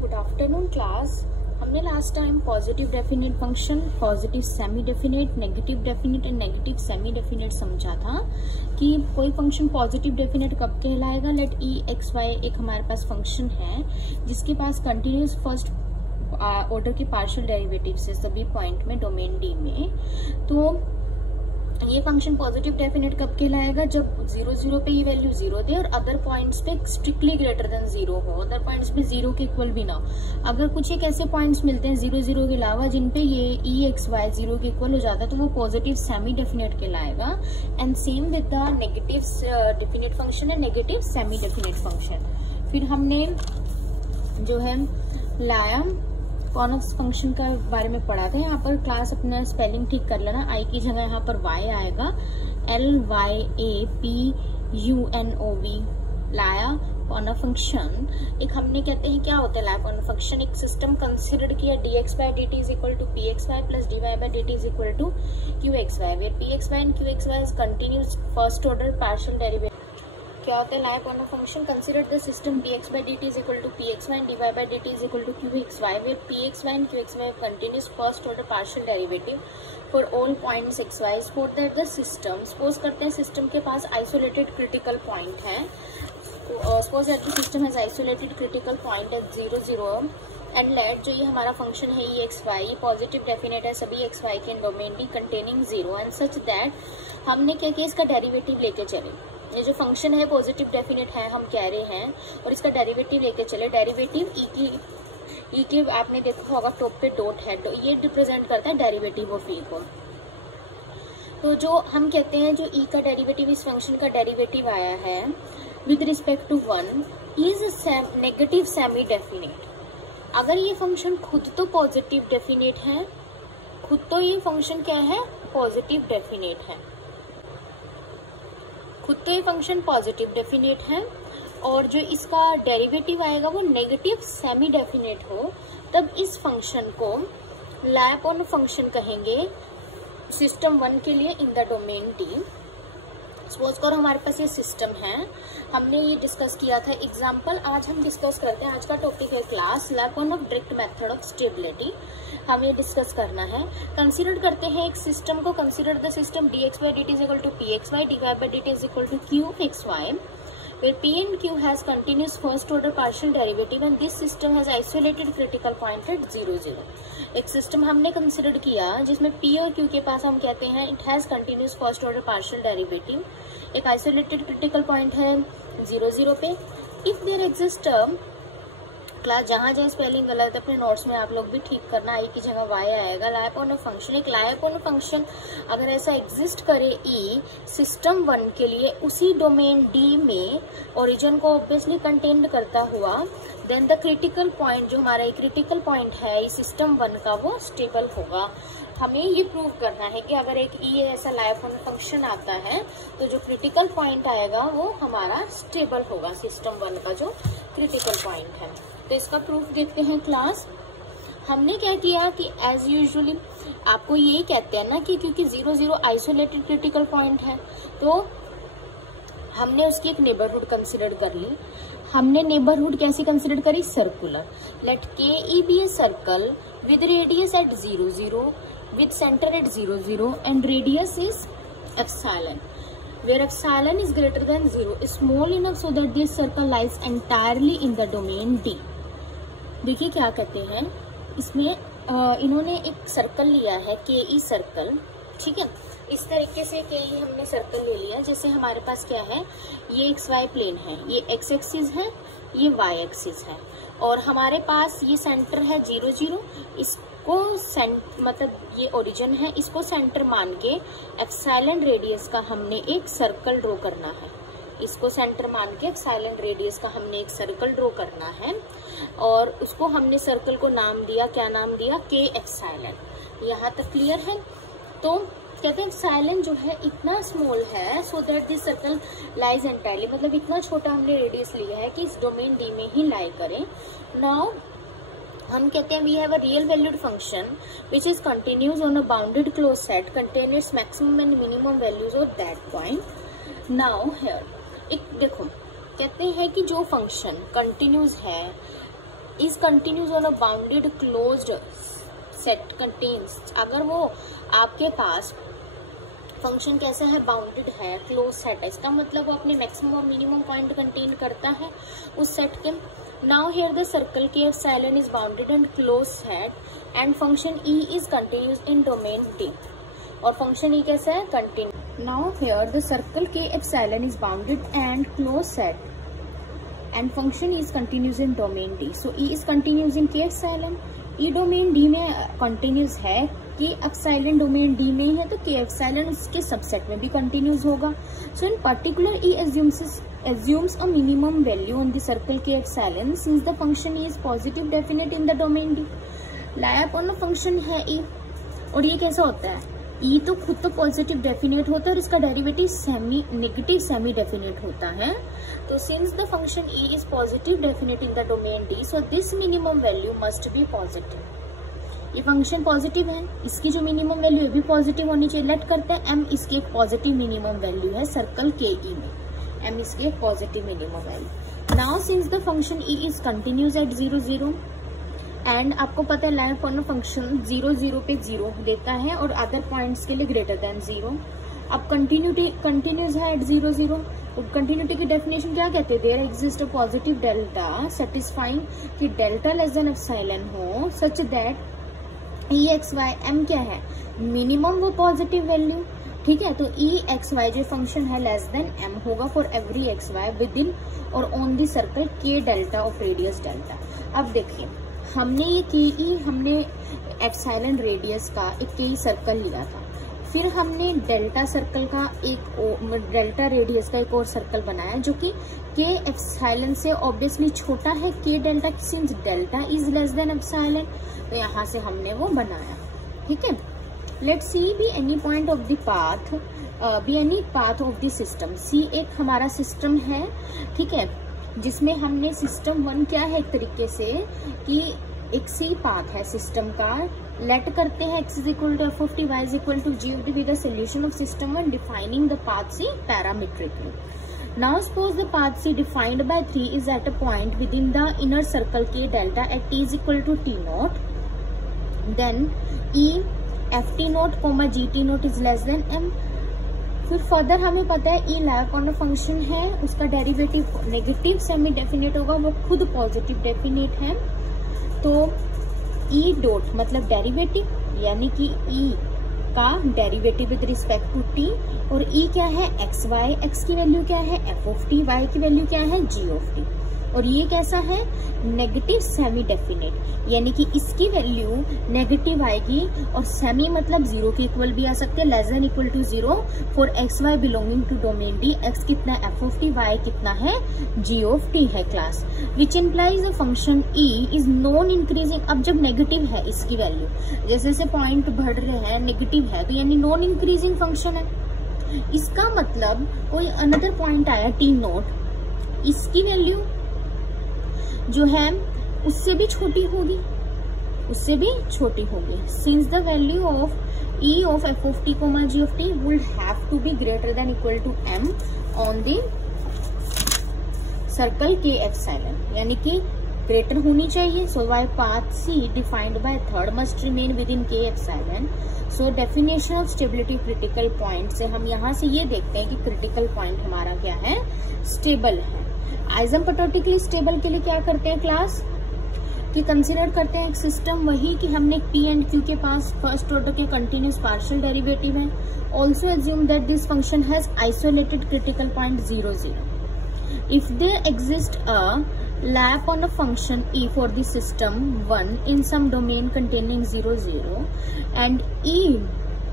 Good afternoon class. हमने last time positive definite function, positive semi definite, negative definite and negative semi definite समझा था कि कोई function positive definite कब कहलाएगा। लेट ई एक्स वाई एक हमारे पास फंक्शन है जिसके पास कंटिन्यूस फर्स्ट ऑर्डर के पार्शियल डेरिवेटिव से सभी पॉइंट में डोमेन डी में। तो ये फंक्शन पॉजिटिव डेफिनेट कब कहलाएगा, जब 0 0 पे ये वैल्यू 0 दे और अदर पॉइंट्स पे स्ट्रिक्टली ग्रेटर देन 0 हो, अदर पॉइंट्स पे 0 के इक्वल भी ना हो। अगर कुछ एक ऐसे पॉइंट्स मिलते हैं 0 0 के अलावा जिन पे ये ई एक्स वाई 0 के इक्वल हो जाता है तो वो पॉजिटिव सेमी डेफिनेट कहलाएगा। And same with the negative definite function है, नेगेटिव सेमी डेफिनेट फंक्शन। फिर हमने जो है लाया कॉनक्स फंक्शन का बारे में पढ़ा था। यहाँ पर क्लास अपना स्पेलिंग ठीक कर लेना, आई की जगह यहाँ पर वाई आएगा, LYAPUNOV। लाया कॉनक फंक्शन एक हमने कहते हैं क्या होता है लाया कॉनक फंक्शन, एक सिस्टम कंसिडर किया dx by dt is equal to pxy plus dy by dt is equal to qxy, where pxy and qxy is continuous first order partial derivative। क्या होता है लाया कॉनक function, consider the system dx by dt is equal to pxy and dy by dt is equal to qxy, where pxy and qxy are continuous first order partial derivative for all points xy। Suppose that the system, suppose करते हैं system के पास isolated critical point है, suppose that the system has isolated critical point at 0 0 and let जो ये हमारा function है ये एक्स वाई पॉजिटिव डेफिनेट है सभी एक्स वाई के domain D containing 0 and such that हमने क्या किया इसका डेरिवेटिव लेके चले। ये जो फंक्शन है पॉजिटिव डेफिनेट है हम कह रहे हैं और इसका डेरिवेटिव लेके चले। डेरिवेटिव ई की आपने देखा होगा टॉप पे डॉट है, ये रिप्रेजेंट करता है डेरिवेटिव ऑफ ई को। तो जो हम कहते हैं जो ई का डेरिवेटिव इस फंक्शन का डेरिवेटिव आया है with respect to 1 is negative semi definite. अगर ये फंक्शन खुद तो पॉजिटिव डेफिनेट है, खुद तो ये फंक्शन क्या है पॉजिटिव डेफिनेट है, खुद तो ये फंक्शन पॉजिटिव डेफिनेट है और जो इसका डेरिवेटिव आएगा वो नेगेटिव सेमी डेफिनेट हो, तब इस फंक्शन को लैप ऑन फंक्शन कहेंगे सिस्टम 1 के लिए in the domain D. Suppose करो हमारे पास ये सिस्टम है, हमने ये डिस्कस किया था एग्जाम्पल। आज हम डिस्कस करते हैं, आज का टॉपिक है class lap on off direct method of stability, हमें डिस्कस करना है। कंसीडर करते हैं एक सिस्टम को, consider the system dx by dt is equal to pxy, dy by dt is equal to qxy, where p and q has continuous first order partial derivative and this system has isolated critical point at 0 0। एक system हमने consider किया जिसमें p और q के पास हम कहते हैं it has continuous first order partial derivative, एक आइसोलेटेड क्रिटिकल पॉइंट है 0 0 पे। इफ देयर एग्जिस्ट क्लास जहां जहां स्पेलिंग गलत है अपने नोट्स में आप लोग भी ठीक करना, आई की जगह वाई आएगा। लाया अपॉन फंक्शन, एक लाया अपॉन फंक्शन अगर ऐसा एग्जिस्ट करे ई सिस्टम 1 के लिए उसी डोमेन डी में ओरिजिन को ऑब्वियसली कंटेन करता हुआ, देन द क्रिटिकल पॉइंट जो हमारा क्रिटिकल पॉइंट है इस सिस्टम 1 का वो स्टेबल होगा। हमें ये प्रूव करना है कि अगर एक ई ऐसा लाया अपॉन फंक्शन आता है तो जो क्रिटिकल पॉइंट आएगा वो हमारा स्टेबल होगा, सिस्टम 1 का जो क्रिटिकल पॉइंट है। तो इसका प्रूफ देखते हैं क्लास। हमने क्या किया कि एज यूजुअली आपको यही कहते हैं ना कि क्योंकि 0 0 आइसोलेटेड क्रिटिकल पॉइंट है तो हमने उसकी एक नेबरहुड कंसिडर कर ली। हमने नेबरहुड कैसी कंसिडर करी, circular. Let k e be a circle with radius at 0 0 with center at 0 0 and radius is epsilon, where epsilon is greater than 0, is small enough so that this circle lies entirely in the domain D। देखिए क्या कहते हैं इसमें, इन्होंने एक circle लिया है के ई सर्कल, ठीक है। इस तरीके से के ई हमने सर्कल ले लिया, जैसे हमारे पास क्या है ये एक्स वाई प्लेन है, ये एक्स एक्सिस है, ये वाई एक्सिस है और हमारे पास ये सेंटर है 0 0, इसको मतलब ये ओरिजिन है, इसको सेंटर मान के एप्सिलॉन रेडियस का हमने एक सर्कल ड्रॉ करना है, इसको सेंटर मान के एप्सिलॉन रेडियस का हमने एक सर्कल ड्रॉ करना है और उसको हमने सर्कल को नाम दिया, क्या नाम दिया, के एप्सिलॉन। यहाँ तक क्लियर है। तो कहते हैं एप्सिलॉन जो है इतना स्मॉल है so that this circle lies entirely, मतलब इतना छोटा हमने रेडियस लिया है कि इस डोमेन डी में ही लाई करें। नाउ हम कहते हैं we have a real valued function which is continuous on a bounded close set contain its maximum and minimum values of that point. Now here एक देखो कहते हैं कि जो फंक्शन कंटिन्यूज है is continuous on a bounded closed set contains, अगर वो आपके पास फंक्शन कैसा है, बाउंडेड है, क्लोज सेट है, इसका मतलब वो अपने मैक्सिमम और मिनिमम पॉइंट कंटेन करता है उस सेट के। Now here the circle K epsilon is bounded and close set and function E is continuous in domain D, और फंक्शन ई कैसा है, continue. Now here the circle K epsilon is bounded and close set and function is continuous in domain D, so E is continuous in K epsilon. E domain D में continuous है कि epsilon domain D में ही है, तो के epsilon उसके subset में भी कंटिन्यूज होगा। So in particular E assumes a minimum value on the circle k epsilon since the function e is positive definite in the domain D. Lap on function है e, और ये कैसा होता है, e तो खुद तो पॉजिटिव डेफिनेट होता है और इसका डेरिवेटिव नेगेटिव सेमी डेफिनेट होता है। तो since the function e is positive definite in the domain D, so this minimum value must be positive। ये फंक्शन पॉजिटिव है, इसकी जो मिनिमम वैल्यू है भी पॉजिटिव होनी चाहिए। लेट करते हैं m इसकी एक पॉजिटिव मिनिमम वैल्यू है सर्कल के ई में, m इसकी एक positive minimum value. Now since the function e is continuous at 0 0 and आपको पता है लैप ऑन फंक्शन 0 0 पे 0 देता है और अदर पॉइंट्स के लिए ग्रेटर देन 0। अब कंटिन्यूज है एट 0 0, तो कंटिन्यूटी की डेफिनेशन क्या कहते हैं, there exist a positive delta satisfying कि डेल्टा लेस देन एप्सिलॉन हो such that e x y m क्या है, मिनिमम वो पॉजिटिव वैल्यू, ठीक है। तो ई एक्स वाई जो फंक्शन है लेस देन एम होगा for every x y within और ऑन दी सर्कल के डेल्टा ऑफ रेडियस डेल्टा। अब देखिए हमने ये के हमने एप्सिलॉन रेडियस का एक के सर्कल लिया था, फिर हमने डेल्टा सर्कल का डेल्टा रेडियस का एक और सर्कल बनाया जो कि के एप्सिलॉन से ऑब्वियसली छोटा है, के delta since delta is less than epsilon, तो यहाँ से हमने वो बनाया, ठीक है। Let C be any point of the path, be any path of the system. C एक हमारा सिस्टम है, ठीक है, जिसमें हमने सिस्टम 1 क्या है एक तरीके से कि एक सी पाथ है सिस्टम का। लेट करते हैं x is equal to F of T, Y is equal to ji of T with the solution of system 1 defining the path C parametrically. Now suppose the path C defined by 3 is at a point within the inner circle K delta at t is equal to t naught, then E f t naught comma g t naught is less than m। फिर further हमें पता है E lap on function है, उसका derivative negative semi definite होगा, वो खुद positive definite है। तो E डॉट मतलब डेरिवेटिव यानी कि E का derivative with respect to t, और e क्या है एक्स वाई, एक्स की वैल्यू क्या है एफ ऑफ टी, वाई की वैल्यू क्या है जी ऑफ टी, और ये कैसा है नेगेटिव सेमी डेफिनेट, यानी कि इसकी वैल्यू नेगेटिव आएगी और सेमी मतलब 0 के इक्वल भी आ सकते हैं, less than equal to 0 for x y belonging to domain d. X कितना एफ ऑफ टी, वाई कितना है जी ऑफ टी है class, which implies the function E is non increasing. अब जब नेगेटिव है इसकी वैल्यू, जैसे जैसे पॉइंट बढ़ रहे हैं नेगेटिव है, तो यानी नॉन इंक्रीजिंग फंक्शन है। इसका मतलब कोई अनदर पॉइंट आया टी नोट, इसकी वैल्यू जो है उससे भी छोटी होगी, उससे भी छोटी होगी। Since the value of E of F of T comma ji of T would have to be greater than equal to M on the circle K epsilon, यानी कि ग्रेटर होनी चाहिए। So Y path C defined by third must remain within K epsilon. So definition of stability critical point से हम यहाँ से ये देखते हैं कि क्रिटिकल पॉइंट हमारा क्या है, स्टेबल है। आइसोम्पटोटिकली स्टेबल के लिए क्या करते हैं क्लास कि कंसीडर करते हैं एक सिस्टम वही कि हमने पी एंड क्यू के पास फर्स्ट ऑर्डर के कंटिन्यूस पार्शियल डेरिवेटिव है। Also assume that this function has isolated critical point 0 0। If there exist a lap on a function e for the system 1 in some domain containing 0 0 and e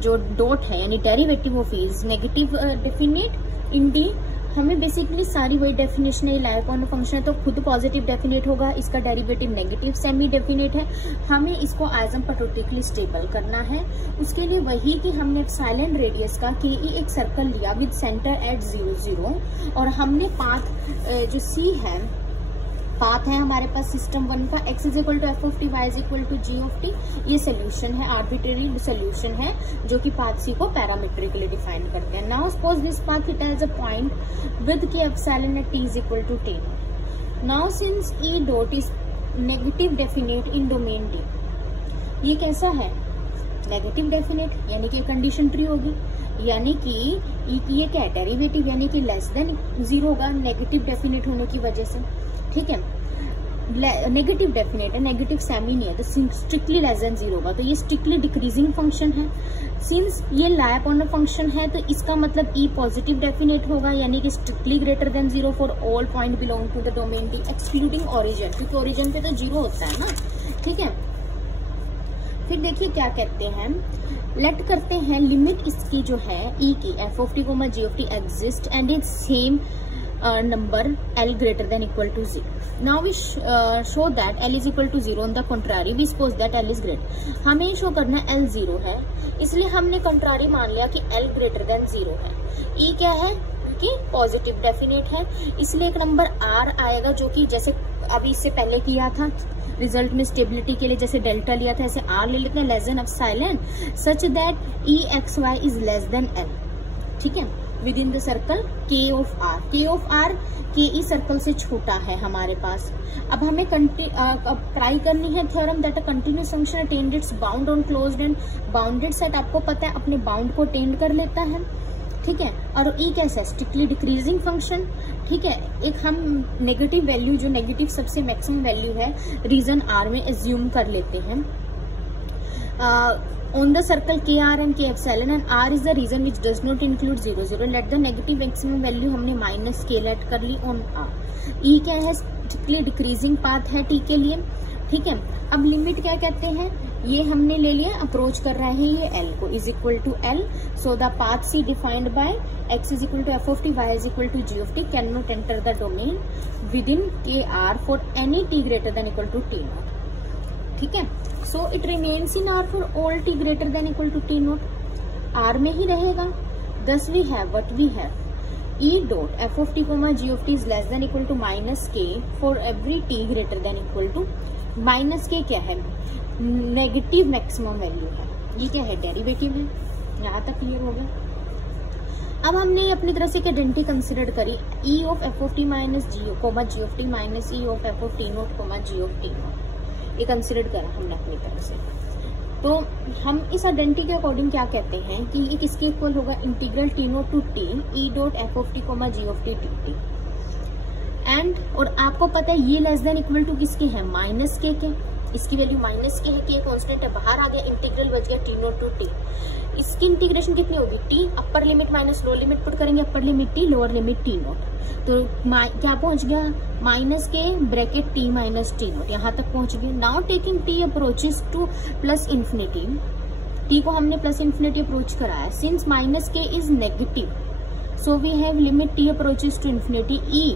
जो dot है यानी derivative of is negative definite in D. हमें basically सारी वही definition है, lap on function है तो खुद पॉजिटिव डेफिनेट होगा, इसका डेरिवेटिव नेगेटिव सेमी डेफिनेट है। हमें इसको आइसोम्पटोटिकली स्टेबल करना है, उसके लिए वही कि हमने एप्सिलॉन रेडियस का के ई एक सर्कल लिया विद सेंटर एट 0 0 और हमने पाथ जो सी है पाथ है हमारे पास सिस्टम 1 का x is equal to F of T, Y is equal to ji of t. ये सोल्यूशन है, आर्बिट्रेरी सोल्यूशन है जो कि पाथ सी को पैरामीट्रिकली डिफाइन करते हैं। Now suppose this path it has a point with K epsilon at t is equal to t। Now since e dot is negative definite in domain D. ये कैसा है? Negative definite, यानी कि condition tree होगी, यानी कि ये क्या है? डेरिवेटिव, यानी कि लेस देन 0 होगा नेगेटिव डेफिनेट होने की वजह से। ठीक है, नेगेटिव डेफिनेट है, नेगेटिव सेमी नहीं है, तो स्ट्रिक्टली लेस देन 0 होगा, तो ये स्ट्रिक्टली डिक्रीजिंग फंक्शन है। सिंस ये लैप ऑन अ फंक्शन है, तो इसका मतलब ई पॉजिटिव डेफिनेट होगा, यानी कि strictly greater than 0 for all point belong to the domain D excluding origin, क्योंकि ओरिजिन पे तो 0 होता है ना। ठीक है, फिर देखिए क्या कहते हैं, लेट करते हैं लिमिट इसकी जो है ई की f of T comma ji of t exist and is same number L greater than equal to 0. Now we show that L is equal to 0. On the contrary, we suppose that L is greater. हमें show करना है L 0 है, इसलिए हमने contrary मान लिया कि L greater than 0 है। E क्या है? कि पॉजिटिव डेफिनेट है, इसलिए एक नंबर R आएगा, जो कि जैसे अभी इससे पहले किया था रिजल्ट में स्टेबिलिटी के लिए जैसे डेल्टा लिया था, ऐसे R ले लेते हैं, less than epsilon, such that E x y is less than L। ठीक है, within the circle K of R, K of R के ई सर्कल से छोटा है हमारे पास। अब हमें ट्राई करनी है theorem that a continuous function attend it's bound on closed end bounded set. आपको पता है अपने बाउंड को अटेन्ड कर लेता है। ठीक है, और ई कैसा है? Strictly decreasing function. ठीक है, एक हम नेगेटिव वैल्यू, जो नेगेटिव सबसे मैक्सिमम वैल्यू है, रीजन R में एज्यूम कर लेते हैं। On the circle KR and K epsilon and R is the region which does not include 0, 0. Let the negative maximum value हमने माइनस K लेट कर ली on R। E क्या है? Strictly decreasing path है T के लिए। ठीक है, अब लिमिट क्या कहते हैं? ये हमने ले लिया, अप्रोच कर रहे हैं ये L को, is equal to L। So the path C defined by x is equal to F of T, Y is equal to ji of t can not enter the domain within KR for any T greater than equal to T naught. ठीक है, so it remains in R for all T greater than equal to T naught, R में ही रहेगा। Thus we have what we have E dot f of T comma ji of t is less than equal to minus K for every T greater than equal to. Minus K क्या है? Negative maximum value है, ये क्या है? Derivative है। यहाँ तक clear हो गया। अब हमने अपनी तरफ से एक आइडेंटिटी कंसिडर करी, E of F of t minus g comma ji of t minus E of F of t naught comma ji of t naught, ये कंसिडर करा हमने अपनी तरफ से। तो हम इस आइडेंटिटी के अकॉर्डिंग क्या कहते हैं कि ये किसके इक्वल होगा? Integral t naught to t E dot f of T comma ji of t t t and, और आपको पता है ये लेस देन इक्वल टू किसके है? माइनस के। इसकी वैल्यू माइनस के है, के कांस्टेंट है, बाहर आ गया, इंटीग्रल बच गया टी नोट टू टी। इसकी इंटीग्रेशन कितनी होगी? T upper limit minus lower limit put करेंगे, upper limit T lower limit T naught, तो क्या पहुंच गया? Minus K bracket T minus T naught, यहाँ तक पहुंच गए। Now taking T approaches to plus infinity, T को हमने प्लस इन्फिनिटी अप्रोच कराया, since minus K is negative, so we have limit T approaches to infinity E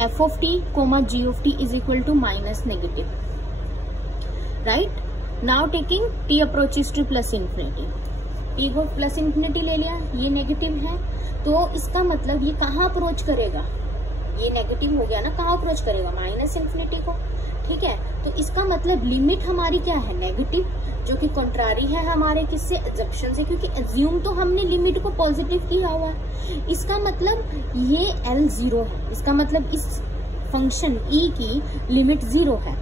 F of T comma ji of t is equal to minus negative, right. Now taking T approaches to plus infinity, T को plus infinity ले लिया, ये negative है, तो इसका मतलब ये कहाँ अप्रोच करेगा? ये नेगेटिव हो गया ना, कहाँ अप्रोच करेगा? माइनस इन्फिनिटी को। ठीक है, तो इसका मतलब लिमिट हमारी क्या है? नेगेटिव, जो कि कंट्रारी है हमारे किससे? एजम्पशन से, क्योंकि एज्यूम तो हमने लिमिट को पॉजिटिव किया हुआ है। इसका मतलब ये L 0 है, इसका मतलब इस फंक्शन E की लिमिट 0 है।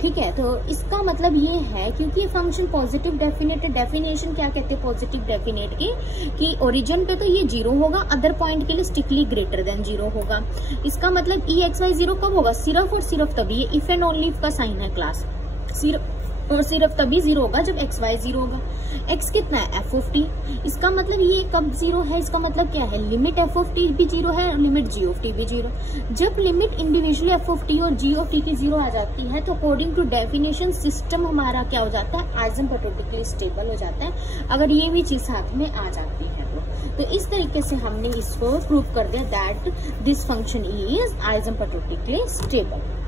ठीक है, तो इसका मतलब ये है क्योंकि ये फंक्शन पॉजिटिव डेफिनेट, डेफिनेशन क्या कहते हैं पॉजिटिव डेफिनेट की, कि ओरिजिन पे तो ये 0 होगा, अदर पॉइंट के लिए स्ट्रिक्टली ग्रेटर देन 0 होगा। इसका मतलब ई एक्स वाई 0 कब होगा? सिर्फ और सिर्फ तभी, ये इफ एंड ओनली इफ का साइन है क्लास, सिर्फ तभी 0 होगा जब एक्स वाई 0 होगा। एक्स कितना है? एफ ऑफ टी, इसका मतलब ये कब 0 है? इसका मतलब क्या है? लिमिट एफ ऑफ टी भी 0 है और लिमिट जी ऑफ टी भी 0। जब limit individually F of T और जी ऑफ टी की 0 आ जाती है, तो अकॉर्डिंग टू डेफिनेशन सिस्टम हमारा क्या हो जाता है? आइसोम्प्टोटिकली स्टेबल हो जाता है, अगर ये भी चीज साथ में आ जाती है तो इस तरीके से हमने इसको प्रूव कर दिया that this function is asymptotically stable.